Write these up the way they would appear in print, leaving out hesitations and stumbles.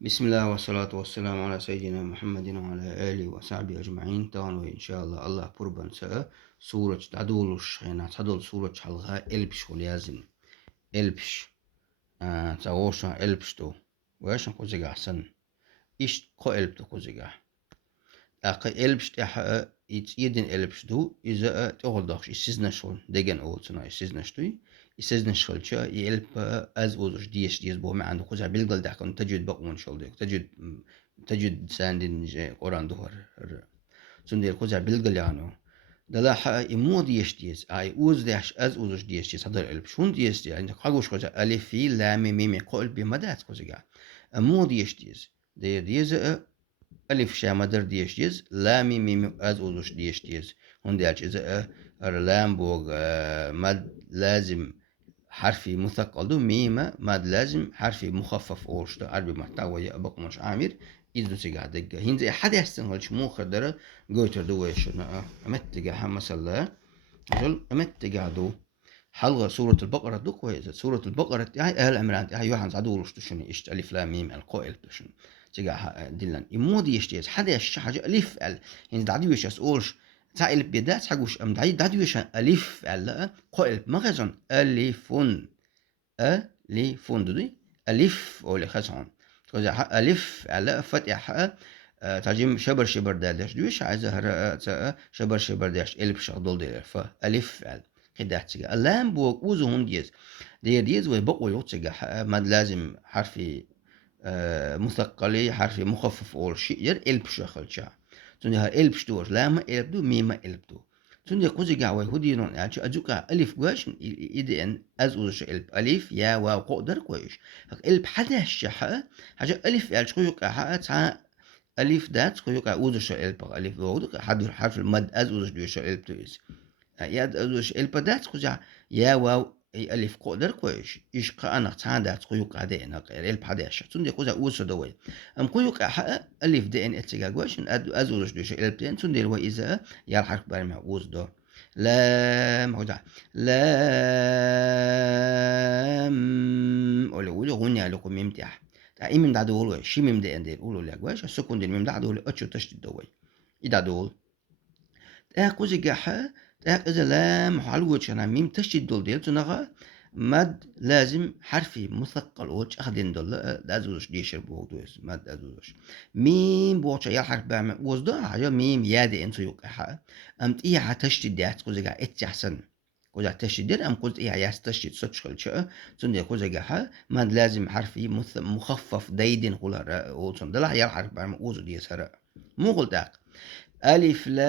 بسم الله والصلاة والسلام على سيدنا محمد وعلى آله وصحبه أجمعين. تانو إن شاء الله قربان سأ سورة تعدولش هنا تعدول سورة حلقة إلبش وليازم إلبش تعوشا إلبش تو ويش نكوزيجا حسن إيش كو إلب تو كوزيجا أقا إلبش تحا يدين إلبش دو إذا تقول داخش يسيزنا شغل ديجن أولتنا يسيزنا شتوي يسيزنا شغل شا يلب از أوزش ديش بو ما عنده كوزع بيلقل دحكن تجد بقون شغل ديك تجد ساندين قران دهر سندير كوزع بيلقل يعني دلا حا إمو ديش أي أوز ديش از أوزش ديش هذا القلب شون ديش يعني خاغوش كوزع ألف في لام ميم قول بمدات كوزع أمو ديش ديز ألف شامدر ديش لام ميم از أوزش ديش هون إذا لام بوغ مد لازم حرفي مثقل دو ميمة ماد لازم حرفي مخفف أورش ده عربي محتوى يأبق مش عامر إذا تيجا دقة هين زي حد يحسن هالش مو خدرة قوتر دو ويش أمت تيجا حمس الله جل أمت تيجا دو حلقة سورة البقرة دو كويسة سورة البقرة هاي أهل عمران هاي يوحنا عدولش تشني إيش ألف لام ميم القائل تشن تيجا دلنا يمودي يشتيز حد يش حاجة ألف ال هين دعدي ويش أسولش تعال بيدات حقوش أم دعدي ويش ألف ال قائل مغزن ألفون ألف دودي ألف أولي خزعون كذا ألف على فتح ترجم شبر دالش دوش عايزة هرا شبر داش ألف شغل دير فألف على كده تيجي اللام بوق وزهم ديز ويبقوا يوتيجا ماد لازم حرفي مثقلي حرفي مخفف أول شيء ير ألف شغل شا توني ألف دور لام ألف دو ميم ألف دو توني كوزي جاوي هودي نون يعني أجوكا ألف قاش إذا أن أزوج ألف ألف يا واو قدر كويش ألف حدا الشحة حاجة ألف يعني شو يوكا حا تسعة ألف دات شو يوكا أوزش ألف ألف وود حد حرف المد أزوج دوش ألف تويز ياد أزوج ألف دات كوزا يا واو أي ألف قدر كويش إيش قانا تسعة دات شو يوكا دينا ألف حدا الشحة توني كوزا أوزش دوي أم كو يوكا حا ألف دين إتسجا كويش أزوج دوش ألف دين توني الوا إذا يا الحرف برمع أوز دو لام هودا لام ولا ولو غنيا لكم ممتح تا إمم دا دول شي مم دي اندي قولوا لك واش السكون دي مم دا دول اتشو تشت دوي إدا دول تا كوزي جاحا تا إذا لام حلوة شنا ميم تشت دول ديل تنغا مد لازم حرفي مثقل وش أخدين دول دازوش ديشر بوغدوس مد دازوش ميم بوش يا حرف بعمل وزدا حاجة ميم يادي انتو يوقعها أمت إيه حتشت ديات كوزي جا اتحسن كوزا تشدير أم كوز إيه ياس تشديد سوتشكل شاء تندي كوزا جاها مد لازم حرفي مخفف دايدين قولا وصن دلا يا حرف بعمل وزو دي سرا مو قلت ألف لام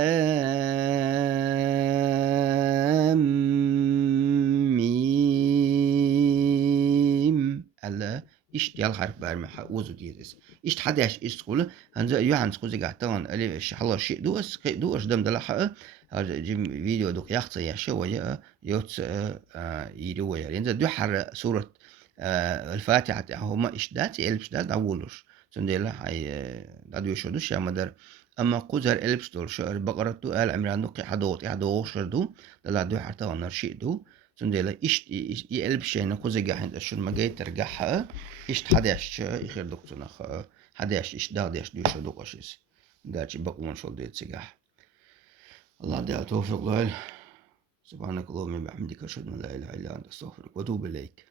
ميم ألا إيش ديال حرف بعمل وزو ديز إيش حداش إيش تقول هنزا يوحنا كوزا جاهتان ألف إيش حلا شيء دوس دم دلا حق هذا جيم فيديو دوك يختص يا شو يا يوتس يدوي يعني دو حر سورة الفاتحة هما إشدات إلبش دات أولش سندلا هاي دادو يشودش يا مدر أما قزر إلبش دول شو البقرة تو آل عمران دو قحدوت يحدوش دو دلا دو حتى ونرشي دو سندلا إيش يلبش يعني قزر جاهند أشون ما جاي ترجعها إيش حداش يخير دكتور حداش إيش دادش دو شو دوقشيس داتش بقون شو ديت سجاح الله دع توفيق له سبحانك اللهم وبحمدك أشهد أن لا إله إلا أنت أستغفرك وأتوب إليك